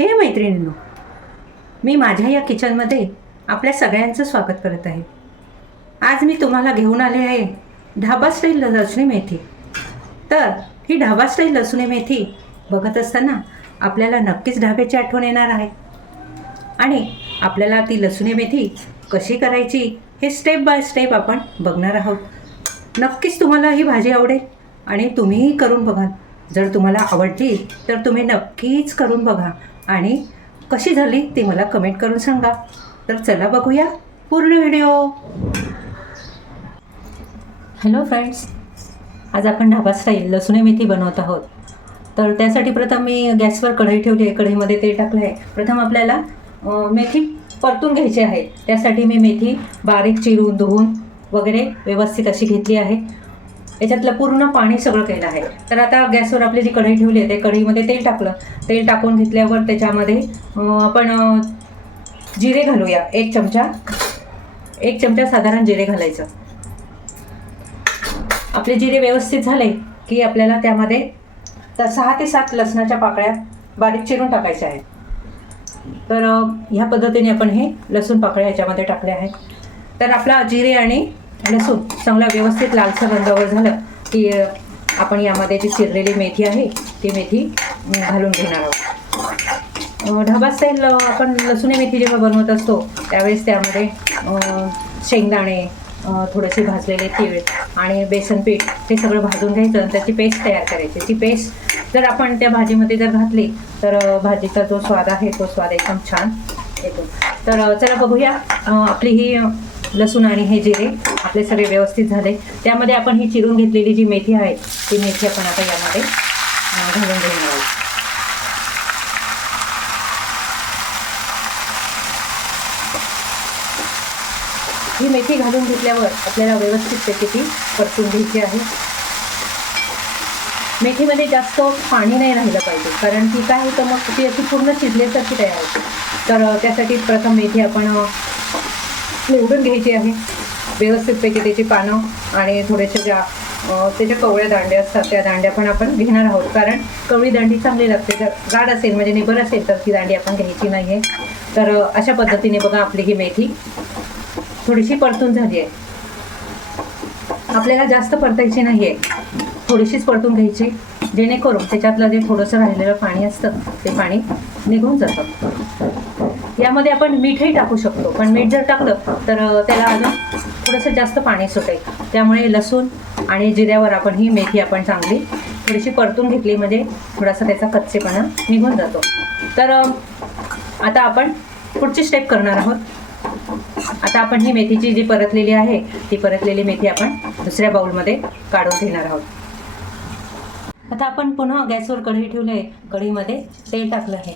हे मैत्रिणींनो मी माझ्या या किचनमध्ये आपल्या सगळ्यांचं स्वागत करत आहे. आज मी तुम्हाला घेऊन आले आहे ढाबा स्टाईल लसणी मेथी. तर ही ढाबा स्टाईल लसुणी मेथी बघत असताना आपल्याला नक्कीच ढाब्याची आठवण येणार आहे. आणि आपल्याला ती लसुणी मेथी कशी करायची हे स्टेप बाय स्टेप आपण बघणार आहोत. नक्कीच तुम्हाला ही भाजी आवडेल आणि तुम्हीही करून बघा जर तुम्हाला आवडली तर तुम्ही नक्कीच करून बघा. आणि कशी झाली ती मला कमेंट करून सांगा. तर चला बघूया पूर्ण व्हिडिओ हॅलो फ्रेंड्स आज आपण ढाबा स्टाईल लसुणी मेथी बनवत आहोत. तर त्यासाठी प्रथम मी गॅसवर कढई ठेवली आहे. कढईमध्ये तेल टाकलं आहे. प्रथम आपल्याला मेथी परतून घ्यायची आहे. त्यासाठी मी मेथी बारीक चिरून धुवून वगैरे व्यवस्थित अशी घेतली आहे. याच्यातलं पूर्ण पाणी सगळं केलं आहे. तर आता गॅसवर आपली जी कढई ठेवली आहे त्या कढईमध्ये तेल टाकलं. तेल टाकून घेतल्यावर त्याच्यामध्ये आपण जिरे घालूया. एक चमचा एक चमचा साधारण जिरे घालायचं. आपले जिरे व्यवस्थित झाले की आपल्याला त्यामध्ये तर सहा ते सात लसणाच्या पाकळ्या बारीक चिरून टाकायच्या आहेत. तर ह्या पद्धतीने आपण हे लसूण पाकळ्या याच्यामध्ये टाकल्या आहेत. तर आपला जिरे आणि लसूण चांगला व्यवस्थित लालसर रंगावर झालं की आपण यामध्ये जी चिरलेली मेथी आहे ती मेथी घालून घेणार आहोत. ढाबा स्टाईल आपण लसूण मेथी जेव्हा बनवत असतो त्यावेळेस त्यामध्ये शेंगदाणे थोडेसे भाजलेले तीळ आणि बेसन पीठ हे सगळं भाजून घ्यायचं आणि त्याची पेस्ट तयार करायची. ती पेस्ट जर आपण त्या भाजीमध्ये जर घातली तर भाजीचा जो स्वाद आहे तो स्वाद एकदम छान येतो. तर चला बघूया आपली ही लसूण आणि हे जिरे आपले सगळे व्यवस्थित झाले. त्यामध्ये आपण ही चिरून घेतलेली जी मेथी आहे ती मेथी आपण आता यामध्ये घालून घेणार आहोत. ही मेथी घालून घेतल्यावर आपल्याला व्यवस्थित त्याची ती परतून घ्यायची आहे. मेथीमध्ये जास्त पाणी नाही राहिलं पाहिजे कारण ती काय होतं मग ती अशी पूर्ण शिजल्यासारखी तयार होते. तर त्यासाठी प्रथम मेथी आपण निवडून घ्यायची आहे. व्यवस्थितपैकी त्याची पानं आणि थोडेसे ज्या त्याच्या कवळ्या दांड्या असतात त्या दांड्या पण आपण घेणार आहोत. कारण कवळी दांडी चांगली लागते. जर गाड असेल म्हणजे निबर असेल तर ती दांडी आपण घ्यायची नाही आहे तर अशा पद्धतीने बघा आपली ही मेथी थोडीशी परतून झाली आहे. आपल्याला जास्त परतायची नाही आहे थोडीशीच परतून घ्यायची जेणेकरून त्याच्यातलं जे थोडंसं राहिलेलं पाणी असतं ते पाणी निघून जातं. यामध्ये आपण मीठही टाकू शकतो. पण मीठ जर टाकलं तर त्याला अजून थोडंसं जास्त पाणी सुटेल. त्यामुळे लसूण आणि जिऱ्यावर आपण ही मेथी आपण चांगली थोडीशी परतून घेतली म्हणजे थोडासा त्याचा कच्चेपणा निघून जातो. तर आता आपण पुढची स्टेप करणार आहोत. आता आपण ही मेथीची जी परतलेली आहे ती परतलेली मेथी आपण दुसऱ्या बाउलमध्ये काढून घेणार आहोत. आता आपण पुन्हा गॅसवर कढई ठेवले आहे. कढईमध्ये तेल टाकलं आहे.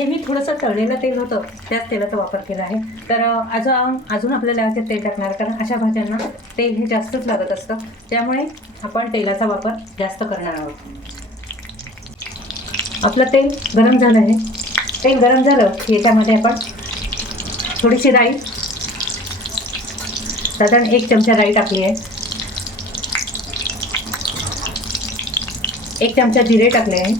हे मी थोडंसं तळलेलं तेल होतं त्याच तेलाचा वापर केला आहे. तर अजून अजून आपल्याला ते तेल टाकणार कारण अशा भाज्यांना तेल हे जास्तच लागत असतं. त्यामुळे आपण तेलाचा वापर जास्त करणार आहोत. आपलं तेल गरम झालं आहे. तेल गरम झालं की याच्यामध्ये आपण थोडीशी राई साधारण एक चमचा राई टाकली आहे. एक चमचा जिरे टाकले आहे.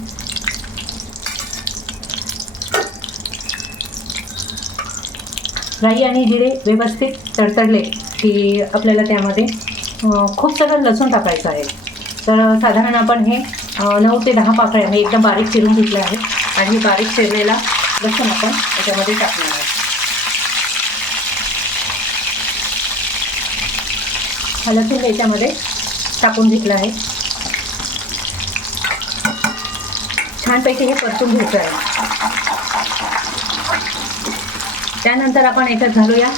राई आणि जिरे व्यवस्थित तडतडले की आपल्याला त्यामध्ये खूप सगळं लसूण टाकायचं आहे. तर साधारण आपण हे नऊ ते दहा पाकळ्या मी एकदम बारीक चिरून घेतलं आहे आणि बारीक चिरलेला लसूण आपण याच्यामध्ये टाकणार आहे. हा लसूण याच्यामध्ये टाकून घेतला आहे. छानपैकी हे परतून घ्यायचं आहे. त्यानंतर आपण याच्यात घालूया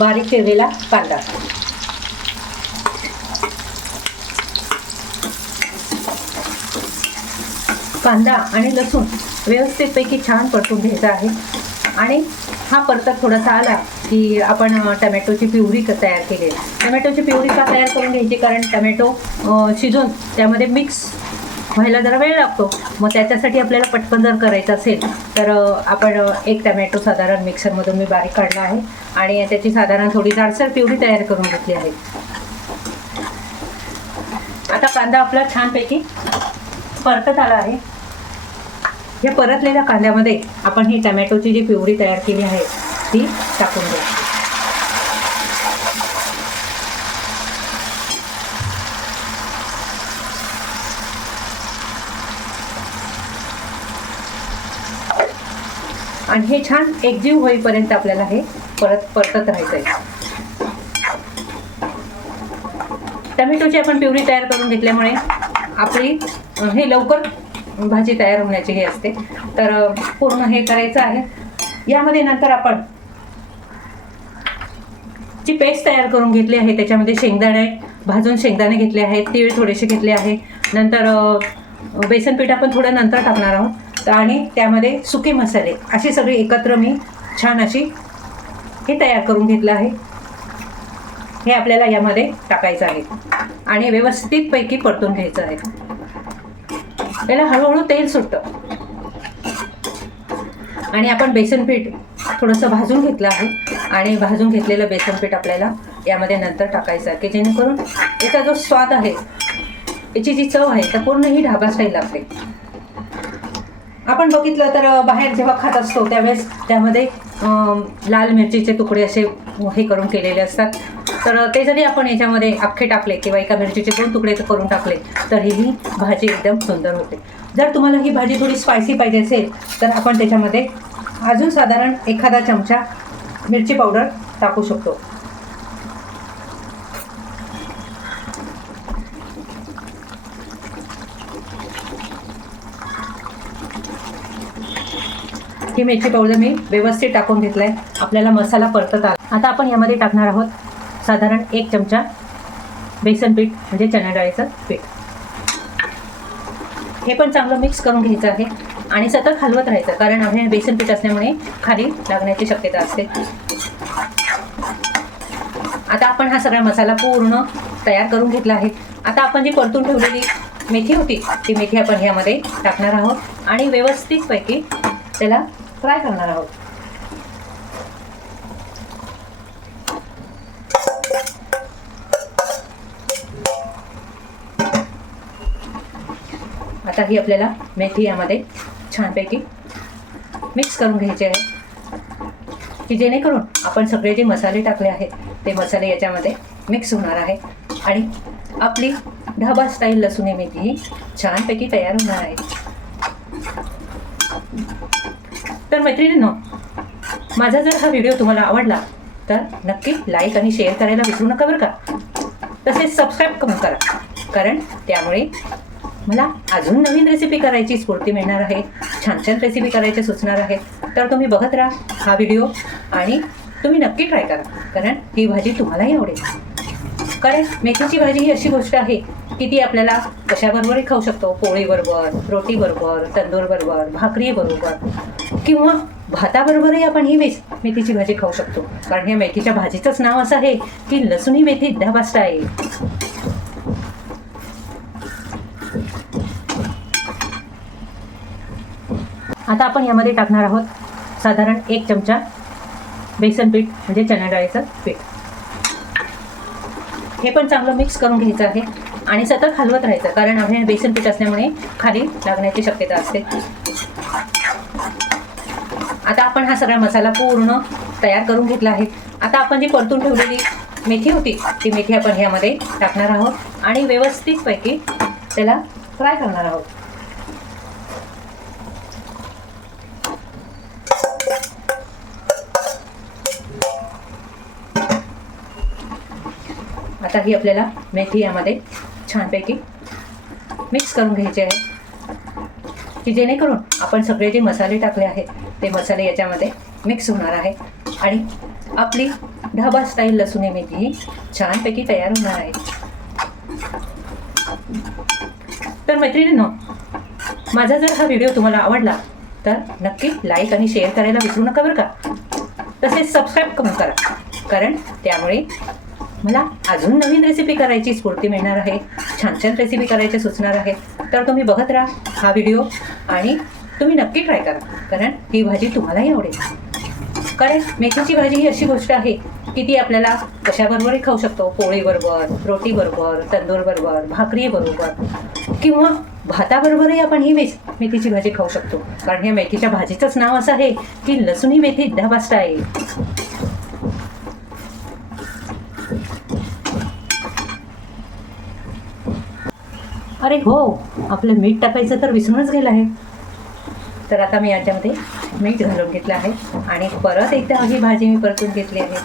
बारीक चिरलेला कांदा. कांदा आणि लसूण व्यवस्थितपैकी छान परतून घ्यायचा आहे. आणि हा परतक थोडासा आला की आपण टमॅटोची पिवरी क- तयार केली टमॅटोची पिवरी का तयार करून घ्यायची? कारण टमॅटो शिजून त्यामध्ये मिक्स व्हायला जरा वेळ लागतो. मग त्याच्यासाठी आपल्याला पटकन जर करायचं असेल तर आपण एक टमॅटो साधारण मिक्सरमधून मी बारीक काढला आहे आणि त्याची साधारण थोडी जाडसर प्युरी तयार करून घेतली आहे. आता कांदा आपला छानपैकी परतत आला आहे. या परतलेल्या कांद्यामध्ये आपण ही टमॅटोची जी प्युरी तयार केली आहे ती टाकून द्या आणि हे छान एकजीव होईपर्यंत आपल्याला हे परत परतत राहायचं आहे टमॅटोची आपण प्युरी तयार करून घेतल्यामुळे आपली हे लवकर भाजी तयार होण्याची हे असते. तर पूर्ण हे करायचं आहे. यामध्ये नंतर आपण जी पेस्ट तयार करून घेतली आहे त्याच्यामध्ये शेंगदाणे भाजून शेंगदाणे घेतले आहेत तीळ थोडेसे घेतले आहे. नंतर बेसन पीठ आपण थोडं नंतर टाकणार आहोत. आणि त्यामध्ये सुके मसाले अशी सगळी एकत्र मी छान अशी हे तयार करून घेतलं आहे. हे आपल्याला यामध्ये टाकायचं आहे. आणि व्यवस्थितपैकी परतून घ्यायचं आहे. याला हळूहळू तेल सुटतं. आणि आपण बेसन पीठ थोडंसं भाजून घेतलं आहे. आणि भाजून घेतलेलं बेसन पीठ आपल्याला यामध्ये नंतर टाकायचं आहे की जेणेकरून याचा जो स्वाद आहे याची जी चव आहे तर पूर्ण ही ढाबा स्टाईल लागते. आपण बघितलं तर बाहेर जेव्हा खात असतो त्यावेळेस त्यामध्ये लाल मिरचीचे तुकडे असे हे करून केलेले असतात. तर ते जरी आपण याच्यामध्ये अख्खे टाकले किंवा एका मिरचीचे दोन तुकडे करून टाकले तरी ही भाजी एकदम सुंदर होते. जर तुम्हाला ही भाजी थोडी स्पायसी पाहिजे असेल तर आपण त्याच्यामध्ये अजून साधारण एखादा चमचा मिरची पावडर टाकू शकतो. ही मेथी पावडर मी व्यवस्थित टाकून घेतलाय. आपल्याला मसाला परतत आला. आता आपण यामध्ये टाकणार आहोत साधारण एक चमचा बेसन पीठ म्हणजे चणा डाळीचं पीठ. हे पण चांगलं मिक्स करून घ्यायचं आहे आणि सतत हलवत राहायचं कारण आपल्या बेसन पीठ असल्यामुळे खाली लागण्याची शक्यता असते. आता आपण हा सगळा मसाला पूर्ण तयार करून घेतला आहे. आता आपण जी परतून ठेवलेली मेथी होती ती मेथी आपण ह्यामध्ये टाकणार आहोत आणि व्यवस्थितपैकी त्याला फ्राय करणार आहोत. आता ही आपल्याला मेथी यामध्ये छानपैकी मिक्स करून घ्यायची आहे. की जेणेकरून आपण सगळे जे मसाले टाकले आहेत ते मसाले याच्यामध्ये मिक्स होणार आहे. आणि आपली ढाबा स्टाईल लसूणी मेथी ही छानपैकी तयार होणार आहे. तर मैत्रिणींनो माझा जर हा व्हिडिओ तुम्हाला आवडला तर नक्की लाईक आणि शेअर करायला विसरू नका बरं का. तसेच सबस्क्राईब करून करा कारण त्यामुळे मला अजून नवीन रेसिपी करायची स्फूर्ती मिळणार आहे छान छान रेसिपी करायच्या सुचणार आहेत. तर तुम्ही बघत राहा हा व्हिडिओ आणि तुम्ही नक्की ट्राय करा कारण ही भाजी तुम्हालाही आवडेल. कारण मेथीची भाजी ही अशी गोष्ट आहे किती आपल्याला कशाबरोबरही खाऊ शकतो? पोळीबरोबर रोटीबरोबर तंदूरबरोबर भाकरीबरोबर किंवा भाताबरोबरही आपण ही मेस मेथीची भाजी खाऊ शकतो. कारण या मेथीच्या भाजीचंच नाव असं आहे की लसूण ही मेथी ढाबा आहे आता आपण यामध्ये टाकणार आहोत साधारण एक चमचा बेसन पीठ म्हणजे चणा डाळीचं पीठ. हे पण चांगलं मिक्स करून घ्यायचं आहे. आणि सतत हलवत राहायचं कारण आपल्या बेसन पीठ असल्यामुळे खाली लागण्याची शक्यता असते. आता आपण हा सगळा मसाला पूर्ण तयार करून घेतला आहे. आता आपण जी परतून ठेवलेली मेथी होती ती मेथी आपण ह्यामध्ये टाकणार आहोत आणि व्यवस्थितपैकी त्याला फ्राय करणार आहोत. आता ही आपल्याला मेथी यामध्ये छानपैकी मिक्स करून घ्यायचे आहे. की जेणेकरून आपण सगळे जे मसाले टाकले आहेत ते मसाले याच्यामध्ये मिक्स होणार आहे. आणि आपली ढाबा स्टाईल लसुणी मेथी ही छानपैकी तयार होणार आहे. तर मैत्रिणींनो माझा जर हा व्हिडिओ तुम्हाला आवडला तर नक्की लाईक आणि शेअर करायला विसरू नका बरं का. तसेच सबस्क्राईब करून करा. कारण त्यामुळे मला अजून नवीन रेसिपी करायची स्फूर्ती मिळणार आहे. छान छान रेसिपी करायच्या सुचणार आहे तर तुम्ही बघत राहा हा व्हिडिओ आणि तुम्ही नक्की ट्राय करा. कारण ही भाजी तुम्हालाही आवडेल. कारण मेथीची भाजी ही अशी गोष्ट आहे की ती आपल्याला कशाबरोबरही खाऊ शकतो. पोळीबरोबर रोटीबरोबर तंदूरबरोबर भाकरीबरोबर किंवा भाताबरोबरही आपण ही मेस मेथीची भाजी खाऊ शकतो. कारण या मेथीच्या भाजीचंच नाव असं आहे की लसूणी मेथी दबास्टा आहे. अरे हो आपलं मीठ टाकायचं तर विसरूनच गेलं आहे. तर आता मी याच्यामध्ये मीठ घालून घेतलं आहे आणि परत एकदा ही भाजी मी परतून घेतली आहे.